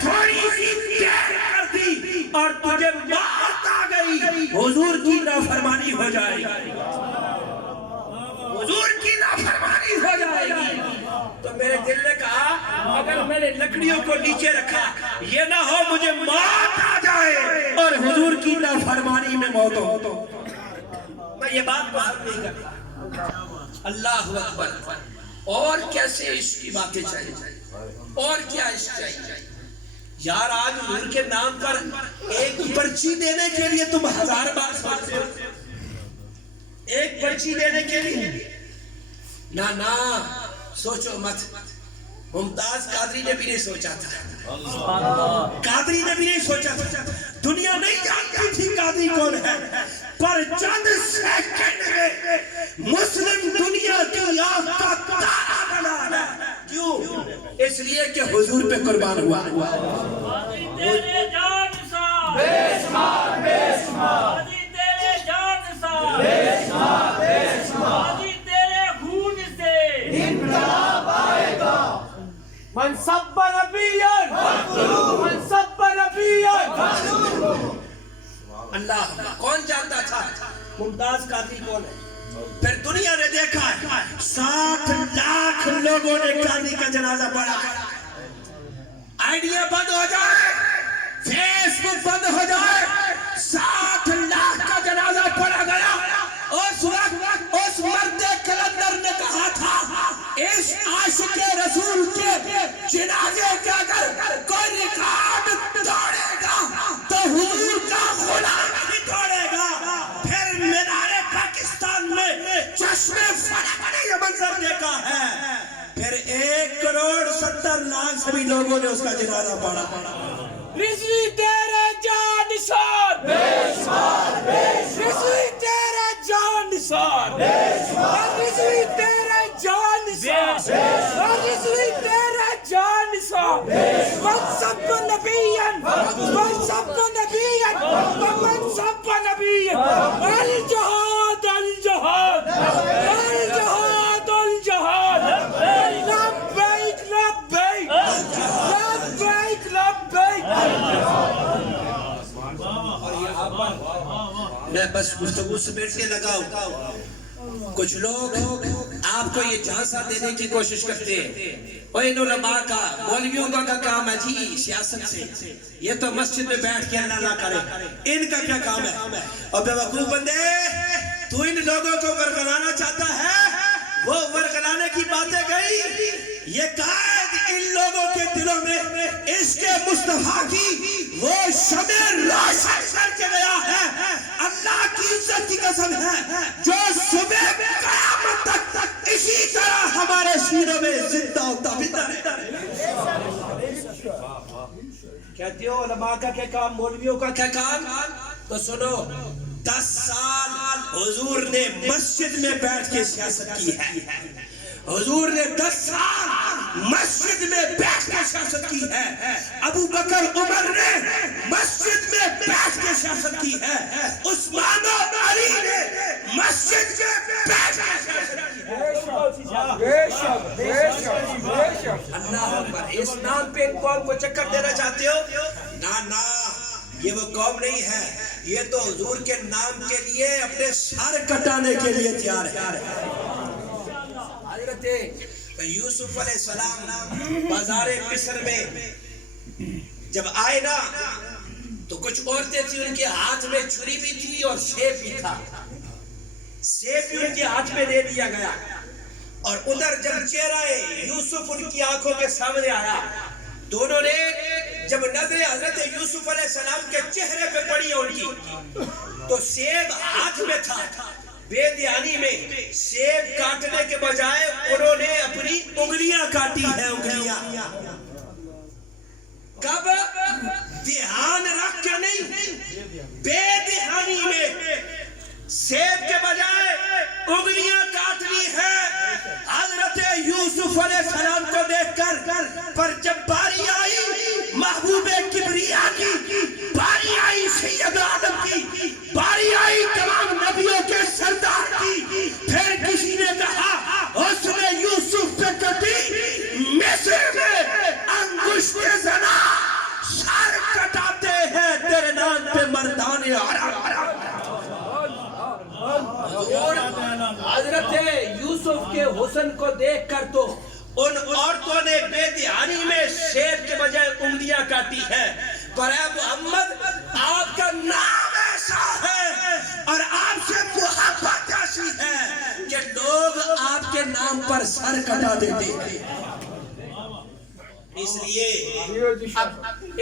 تھوڑی سی دیر کر دی اور تجھے موت آ گئی، حضور کی نافرمانی ہو جائے گی، حضور کی نافرمانی ہو جائے گی۔ تو میرے دل نے کہا اگر میں نے لکڑیوں کو نیچے رکھا، یہ نہ ہو مجھے موت آ جائے اور حضور کی نافرمانی میں موت ہو۔ میں یہ بات پسند نہیں کرتا۔ اللہ اکبر، اور کیسے عشق کی باتیں چاہیے، اور کیا عشق چاہیے یار۔ آج حضور کے نام پر ایک پرچی دینے کے لیے تم 1000 بار سوچتے ہو، ایک پرچی دینے کے لیے نہ سوچو مت۔ ممتاز قادری نے بھی نہیں سوچا تھا، قادری نے بھی نہیں سوچا تھا، دنیا نہیں جانتی تھی قادری کون ہے، پر چند سیکنڈ میں مسلم دنیا کی آنکھ کا تارا بنا ہے۔ کیوں؟ اس لیے کہ حضور پہ قربان ہوا۔ تیرے جان سا بے شمار من سب نبیًا من سب نبیًا اللہ کون جانتا تھا ممتاز قادری کون ہے؟ پھر دنیا نے دیکھا 60 لاکھ لوگوں نے قادری کا جنازہ پڑھا. آئیڈیا بند ہو جائے, فیس بک بند ہو جائے, 60 لاکھ کا جنازہ پڑھا گیا. اس وقت اس مرد کلندر نے کہا تھا اس عاشق رسول کے جنازے کے اگر کوئی ریکارڈ توڑے گا تو حضور کا غلام نہیں توڑے گا. پھر مینار پاکستان میں چشمے فلک نے یہ منظر دیکھا ہے. پھر 1,70,00,000 سبھی لوگوں نے اس کا جنازہ پڑھا. رضوی تیرے جان نثار رضوی تیرے جان نثار رضوی تیرے جان نثار رضوی تیرے جان نثار. من سب نبیًا من سب نبیًا من سب نبیًا. الجہاد الجہاد الجہاد الجہاد. لبیک لبیک لبیک لبیک. میں بس گفتگو سمیٹنے لگا ہوں. کچھ لوگ آپ کو یہ جھانسا دینے کی کوشش کرتے ہیں اور ان علماء کا مولویوں کا کام ہے جی سیاست سے, یہ تو مسجد میں بیٹھ کے اللہ نہ کرے, ان کا کیا کام ہے؟ اور بے وقوف بندے, تو ان لوگوں کو ورگلانا چاہتا ہے, وہ ورگلانے کی باتیں گئی. یہ قائد ان لوگوں کے دلوں میں عشق مصطفیٰ کی وہ شمع روشن کر کے گیا ہے. اللہ کی عزت کی قسم ہے جو صبح قیامت تک اسی طرح ہمارے سینوں میں زندہ ہوتا ہے. کہتے ہو علماء کا کیا کام, مولویوں کا کیا کام؟ تو سنو, 10 سال حضور نے مسجد میں بیٹھ کے سیاست کی ہے. حضور نے 10 سال مسجد میں بیٹھ کے سیاست کی ہے. ابو بکر عمر نے مسجد میں بیٹھ کے سیاست کی ہے. عثمان و علی نے مسجد میں بیٹھ کے سیاست کی ہے. اللہ اکبر. اس نام پہ ان قوم کو چکر دینا چاہتے ہو؟ نہ, یہ وہ قوم نہیں ہے, یہ تو حضور کے نام کے لیے اپنے سر کٹانے کے لیے تیار ہے. حضرت یوسف علیہ السلام بازار مصر میں جب آئے نا تو کچھ عورتیں تھیں, ان کے ہاتھ میں چھری بھی تھی اور سیب بھی تھا. سیب بھی ان کے ہاتھ میں دے دیا گیا, اور ادھر جب چہرہ یوسف ان کی آنکھوں کے سامنے آیا, دونوں نے جب نظر حضرت یوسف علیہ السلام کے چہرے پہ پڑی ان کی, تو سیب ہاتھ میں تھا. بے دھیانی میں سیب کاٹنے کے بجائے انہوں نے اپنی انگلیاں کاٹی ہیں. انگلیاں کب؟ دھیان رکھ کے نہیں, بے دھیانی میں سیب کے بجائے انگلیاں کاٹ لی ہے حضرت یوسف علیہ السلام کو دیکھ کر. پر جب باری آئی محبوب کبریا کی, باری آئی سید عالم کی, باری آئی تمام نبیوں کے سردار کی, پھر کسی نے کہا اس نے یوسف پہ کٹی مصر میں انگشت زنا سر کٹاتے ہیں تیرے نام پہ مردان عرب. حضرت یوسف کے حسن کو دیکھ کر تو ان عورتوں نے بے دھیانی میں سیب کے بجائے انگلیاں کاٹی ہے. پر اے محمد, آپ کا نام ایسا ہے اور آپ سے محبت ایسی ہے کہ لوگ آپ کے نام پر سر کٹا دیتے ہیں.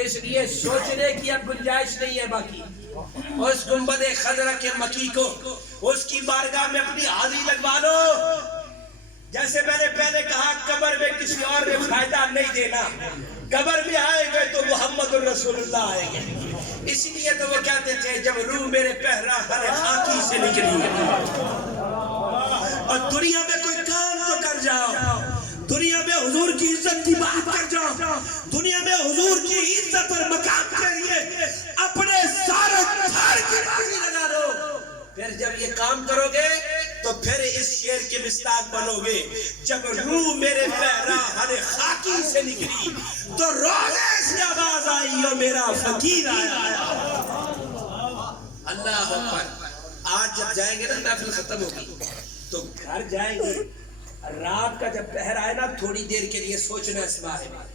اس لیے سوچنے کی اب گنجائش نہیں ہے باقی. اس گنبد خضرا کے مکی کو اس کی بارگاہ میں اپنی حاضری لگوا لو. جیسے میں نے پہلے کہا, قبر میں کسی اور نے فائدہ نہیں دینا. قبر میں آئے گے تو محمد الرسول اللہ آئیں گے. اسی لیے تو وہ کہتے تھے جب روح میرے پہرا ہر خاکی سے نکلی. اور دنیا میں کوئی کام تو کر جاؤ, دنیا میں حضور کی عزت کی بات کر جاؤ, دنیا میں حضور کی عزت اور مقام کے لیے اپنے سارے تھر کی بازی لگا دو. پھر جب یہ کام کرو گے تو پھر اس شعر کے مصداق بنو گے. جب روح میرے پیراہن خاکی سے نکلی تو روزے سے آواز آئی اور میرا فقیر آیا. اللہ اکبر. آج جب جائیں گے نا محفل ختم ہوگی تو گھر جائیں گے, رات کا جب پہر آئے نا تھوڑی دیر کے لیے سوچنا اس بارے میں,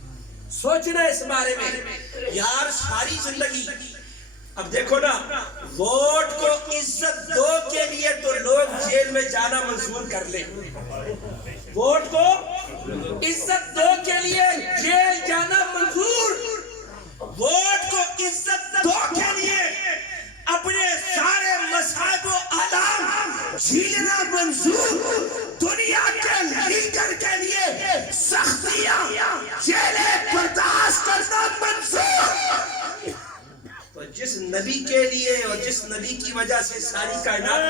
سوچنا اس بارے میں یار. ساری زندگی اب دیکھو نا, ووٹ کو عزت دو کے لیے تو لوگ جیل میں جانا منظور کر لیں. ووٹ کو عزت دو کے لیے جیل جانا منظور, ووٹ کو عزت دو کے لیے اپنے سارے مذاہب و اعلام جھیلنا منظور, دنیا کے لیڈر کے لیے سختیاں جیلیں برداشت کرنا منظور. تو جس نبی کے لیے اور جس نبی کی وجہ سے ساری کائنات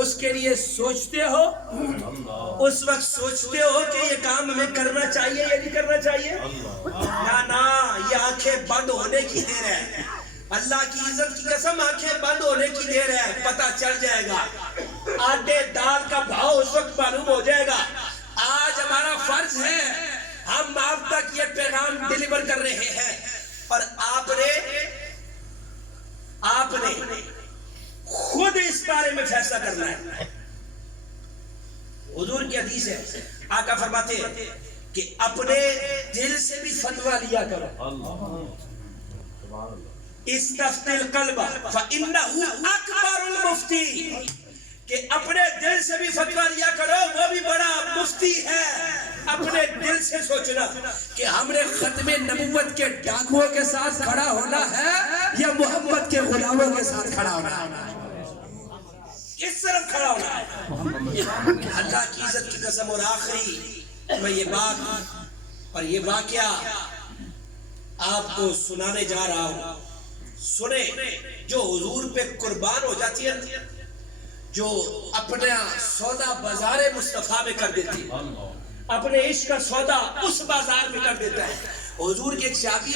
اس کے لیے سوچتے ہو, اس وقت سوچتے ہو کہ یہ کام ہمیں کرنا چاہیے یا نہیں کرنا چاہیے؟ نا یہ آنکھیں بند ہونے کی دیر ہے. اللہ کی عزت کی قسم آنکھیں بند ہونے کی دیر ہے. پتہ چل جائے گا, آٹے دال کا بھاؤ اس وقت معلوم ہو جائے گا. آج ہمارا فرض ہے ہم آپ تک یہ پیغام ڈیلیور کر رہے ہیں, اور آپ نے خود اس بارے میں فیصلہ کرنا ہے. حضور کی حدیث ہے, آقا فرماتے ہیں کہ اپنے دل سے بھی فتویٰ لیا کرو. استفت القلب فإنه اکبر المفتی, کہ اپنے دل سے بھی فتویٰ لیا کرو, وہ بھی بڑا مفتی ہے. اپنے دل سے سوچنا کہ ہم نے ختم نبوت کے ڈاکوؤں کے ساتھ کھڑا ہونا ہے یا محمد کے غلاموں کے ساتھ کھڑا ہونا ہے, کس طرف کھڑا ہونا ہے. اللہ کی عزت کی قسم. اور آخری میں یہ بات اور یہ واقعہ آپ کو سنانے جا رہا ہوں, سنیں. جو حضور پہ قربان ہو جاتی ہے, جو اپنا سودا بازار مصطفیٰ میں کر دیتی ہے, اپنے عشق کا سودا اس بازار میں کر دیتا ہے. حضور کے ایک صحابی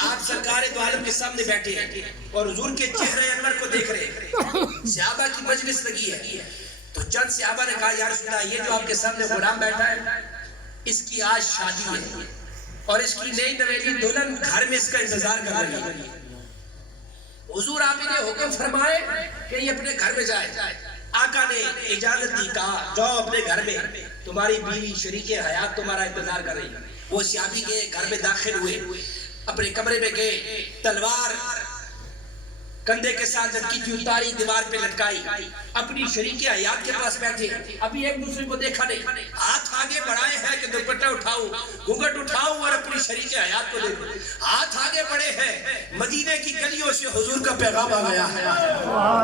آپ سرکار دو عالم کے سامنے بیٹھے ہیں اور حضور کے چہرے انور کو دیکھ رہے ہیں. صحابہ کی مجلس لگی ہے تو چند صحابہ نے کہا یا رسول اللہ, یہ جو آپ کے سامنے غلام بیٹھا ہے اس کی آج شادی ہے اور اس کی نئی نویلی دلہن گھر میں اس کا انتظار کر رہی ہے. حضور آپ نے حکم فرمائے کہ یہ اپنے گھر میں جائے. آقا نے اجازت دی, کہا جاؤ اپنے گھر میں, تمہاری بیوی شریک حیات تمہارا انتظار کر رہی ہے. وہ صحابی کے گھر میں داخل ہوئے, اپنے کمرے میں گئے, تلوار کندھے کے ساتھ لٹکی تھی, اتاری دیوار پہ لٹکائی, اپنی شریک حیات کے پاس بیٹھے. ابھی ایک دوسرے کو دیکھا نہیں, ہاتھ آگے بڑھائے ہیں کہ دوپٹہ اٹھاؤ, گھونگھٹ اٹھاؤ اور اپنی شریک حیات کو دیکھو. ہاتھ آگے بڑھے ہیں, مدینے کی گلیوں سے حضور کا پیغام آ گیا ہے.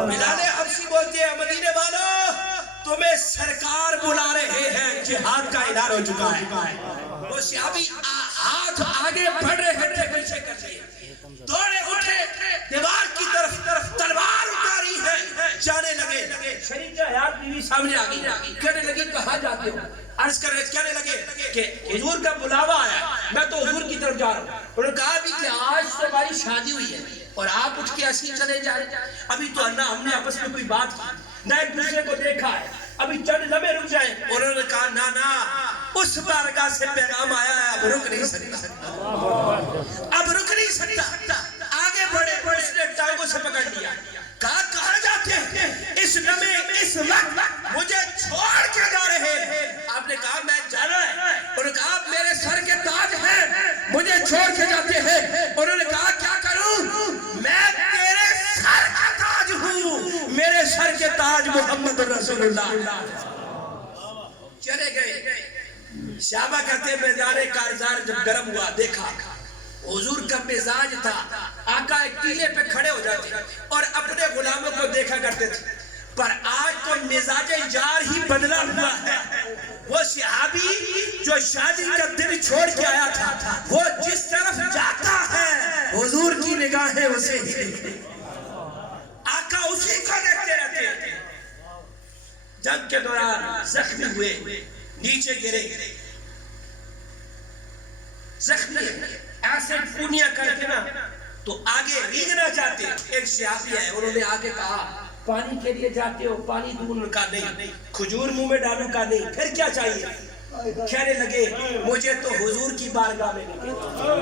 بلال حبشی بولتے ہیں مدینے والوں تمہیں سرکار بلا رہے ہیں, جہاد کا اعلان ہو چکا ہے. وہ صحابی ہاتھ آگے بڑھ رہے ہیں, پیچھے کر لیے, دوڑے اٹھے, دیوار کی طرف تلوار اتاری ہے, جانے لگے. شریک حیات بیوی سامنے آ گئی, کہنے لگی کہاں جاتے ہو؟ عرض کر رہے, کہنے لگے کہ حضور کا بلاوا آیا, میں تو حضور کی طرف جا رہا ہوں. انہوں نے کہا بھی کہ آج تو ہماری شادی ہوئی ہے اور آپ اٹھ کے ایسے چلے جا رہے ہیں, ابھی تو نہ ہم نے آپس میں کوئی بات کی, نہ ایک دوسرے کو دیکھا ہے, ابھی چند لمحے رک جائیں. انہوں نے کہا نا اس بارگاہ سے پیغام آیا ہے, اب رک نہیں سکتا, اب رک نہیں سکتا. آگے بڑھے, اس نے ٹانگوں سے پکڑ لیا, کہا کہاں جاتے ہیں اس لمحے اس وقت, مجھے چھوڑ کے جا رہے ہیں. آپ نے کہا میں جانا ہے. انہوں نے کہا میرے سر کے تاج ہیں, مجھے چھوڑ کے جاتے ہیں. انہوں نے کہا کیا کروں, میں تیرے سر کا تاج ہوں, میرے سر کے تاج محمد رسول اللہ. چلے گئے. صحابہ کہتے ہیں میدان کارزار جب گرم ہوا, دیکھا حضور کا مزاج تھا, آقا ایک ٹیلے پہ کھڑے ہو جاتے اور اپنے غلاموں کو دیکھا کرتے تھے, پر آج تو مزاج جار ہی بدلا ہوا ہے. وہ صحابی جو شادی کا دن چھوڑ کے آیا تھا, وہ جس طرف جاتا ہے حضور کی نگاہیں اسے ہی دیکھتی, آقا اسی کو دیکھتے رہتے ہیں. جنگ کے دوران زخمی ہوئے, نیچے گرے, زخمی ایسے پونیاں کر کے نا تو آگے ریگنا چاہتے. ایک صحابی ہے, انہوں نے آگے کہا پانی کے لیے جاتے ہو, پانی دور کا نہیں, کھجور منہ میں ڈالو کا نہیں, پھر کیا چاہیے؟ کہنے لگے مجھے تو حضور کی بارگاہ میں لے کے جاؤ,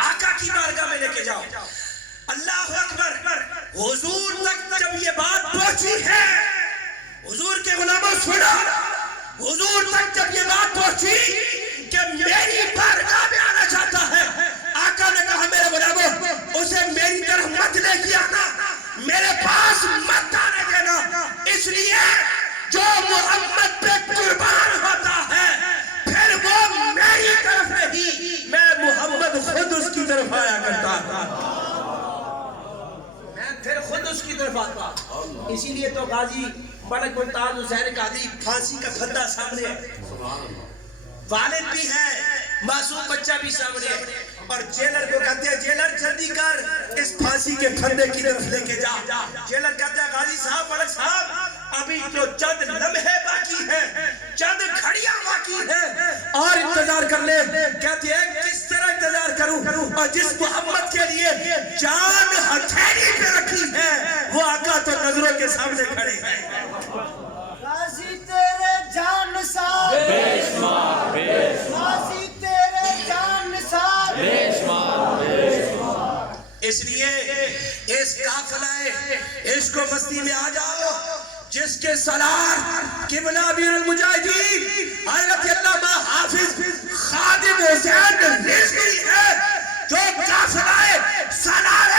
آقا کی بارگاہ میں لے کے جاؤ. اللہ اکبر. حضور تک جب یہ بات پہنچی ہے, حضور کے غلاموں سنا, حضور تک جب یہ بات پہنچی کہ میری بارگاہ میں آنا چاہتا ہے, آقا نے کہا میرے غلاموں اسے میری طرف مت لے کے آنا, میرے پاس مت آنے دینا, اس لیے جو محمد پہ قربان ہوتا ہے پھر وہ میری طرف نہیں, میں محمد خود اس کی طرف آیا کرتا تھا, میں پھر خود اس کی طرف آتا. اسی لیے تو غازی ملک ممتاز حسین قادری پھانسی کا پھندا سامنے ہے, والد بھی ہے, معصوم بچہ بھی سامنے ہے, اور جیلر کو کہتے ہیں جیلر جلدی کر اس پھانسی کے پھندے کی طرف لے کے جا. جیلر کہتے ہیں غازی صاحب, ملک صاحب ابھی تو چند لمحے باقی ہیں, چند گھڑیاں باقی ہیں, اور انتظار کر لے. کہتے ہیں کس طرح انتظار کروں, اور جس محمد کے لیے جان ہتھیلی پہ رکھی ہے وہ آقا تو نظروں کے سامنے کھڑے ہیں. غازی تیرے جان نثار, غازی تیرے جان نثار. اس لیے اس قافلہ اس کو بستی میں آ جاؤ جس کے سالار قبلہ امیر المجاہدین حضرت علامہ حافظ خادم حسین رضوی ہے, جو قافلہ سالار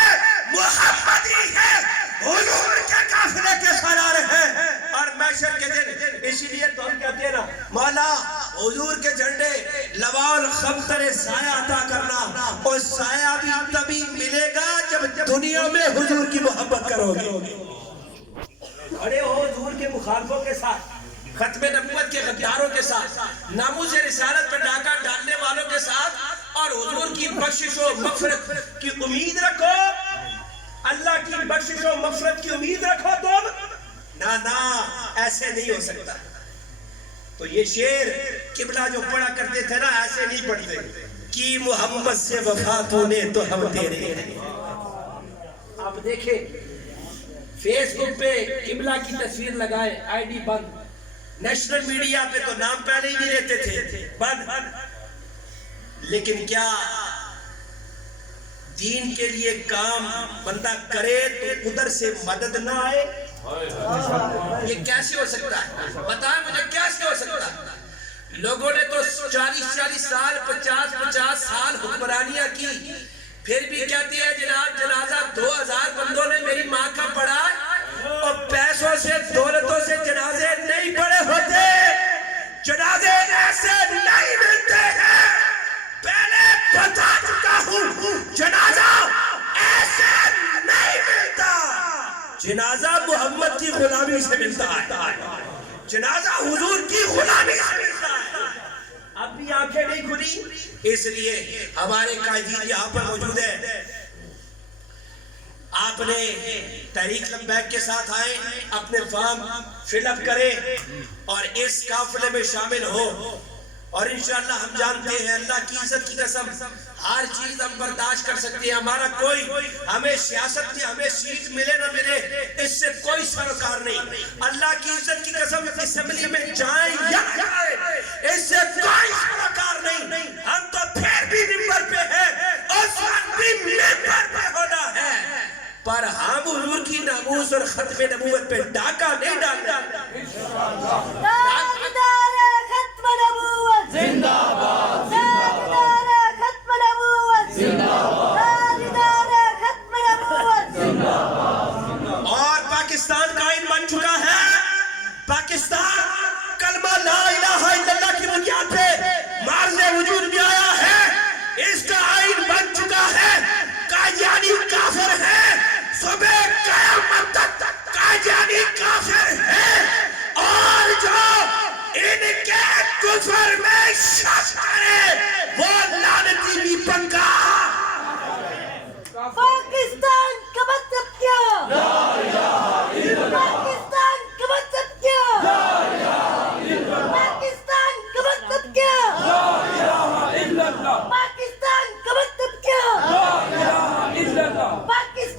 محمدی ہے, حضور کے قافلے کے سالار ہیں. اور محشر کے دن اسی لیے تو ہم کہتے ہیں نا مولا حضور کے جھنڈے لواء الخمطر سایہ عطا کرنا, اور سایہ بھی تبھی ملے گا جب دنیا میں حضور کی محبت کرو گے. کھڑے ہو حضور کے مخالفوں کے ساتھ, ختم نبوت کے غداروں کے ساتھ, ناموس رسالت پر ڈاکہ ڈالنے والوں کے ساتھ, اور حضور کی بخشش و مغفرت کی امید رکھو, اللہ کی بخشش و مغفرت کی امید رکھو تم. نا ایسے نہیں ہو سکتا. تو یہ شعر قبلہ جو پڑھا کرتے تھے نا ایسے نہیں پڑھتے کہ محمد سے وفا تو نے تو ہم تیرے ہیں. آپ دیکھیں فیس بک پہ قبلہ کی تصویر لگائے, آئی ڈی بند, نیشنل میڈیا پہ تو نام پہلے ہی نہیں لیتے تھے, بند. لیکن کیا دین کے لیے کام بندہ کرے تو ادھر سے مدد نہ آئے؟ یہ کیسے ہو سکتا ہے؟ بتائیں مجھے کیسے ہو سکتا ہے؟ لوگوں نے تو 40 سال 50 سال حکمرانیاں کی, پھر بھی کہتی ہے جناب جنازہ 2000 بندوں نے میری ماں کا پڑھا, اور پیسوں سے دولتوں سے جنازے نہیں پڑے ہوتے, جنازے ایسے نہیں ملتے ہیں. پہلے بتا چکا ہوں جنازہ ایسے نہیں ملتا, جنازہ محمد کی غلامی سے ملتا ہے, جنازہ حضور کی غلامی سے ملتا ہے. اب بھی آنکھیں نہیں کھلی, اس لیے ہمارے قائدین یہاں پر موجود ہے. آپ نے تحریک لبیک کے ساتھ آئے, اپنے فارم فل اپ کرے اور اس قافلے میں شامل ہو, اور انشاءاللہ ہم جانتے ہیں اللہ کی عزت کی قسم ہر چیز ہم برداشت کر سکتے ہیں. ہمارا کوئی ہمیں سیاست کی ہمیں سیٹ ملے نہ ملے اس سے کوئی سروکار نہیں. اللہ کی عزت کی قسم اسمبلی میں جائیں یا جائیں اس سے کوئی سروکار نہیں. ہم تو پھر بھی ممبر پہ ہیں, اس وقت بھی ممبر پہ ہونا ہے, پر ہم حضور کی ناموس اور ختم نبوت پہ ڈاکہ نہیں ڈالنا. ختم نبوت زندہ باد, ختم نبوت زندہ باد, ختم نبوت زندہ باد. اور پاکستان قائم بن چکا ہے. پاکستان کلمہ لا الہ الا اللہ کی بنیاد پہ مارز وجود میں آیا ہے, اس کا آئین بن چکا ہے. قادیانی کافر ہے, صبح قیامت تک قادیانی کافر ہے, اور جو ان کے کفر میں شک کرے وہ لعنتی بھی پنکا. پاکستان کا مطلب کیا؟ پاکستان کا مطلب کیا؟ پاکستان کا مطلب کیا؟ پاکستان کا مطلب کیا؟ پاکستان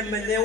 MLA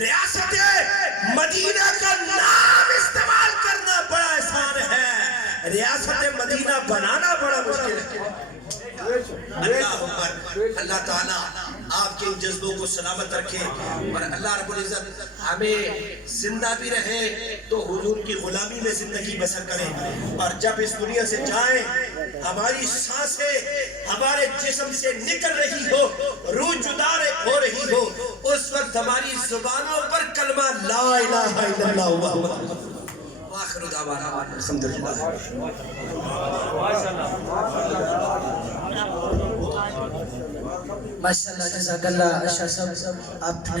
ریاست مدینہ کا نام استعمال کرنا بڑا آسان ہے، ریاست مدینہ بنانا بڑا مشکل ہے۔ اللہ تعالیٰ آپ کے ان جذبوں کو سلامت رکھے، اور اللہ رب العزت ہمیں زندہ بھی رہے تو حضور کی غلامی میں زندگی بسر کریں، اور جب اس دنیا سے جائیں ہماری سانسیں ہمارے جسم سے نکل رہی ہو، روح جدا ہو رہی ہو، اس وقت ہماری زبانوں پر کلمہ لا الہ الا اللہ محمد وآخر دعوانا الحمدللہ۔ ماشاءاللہ، جزاک اللہ اشرف صاحب، آپ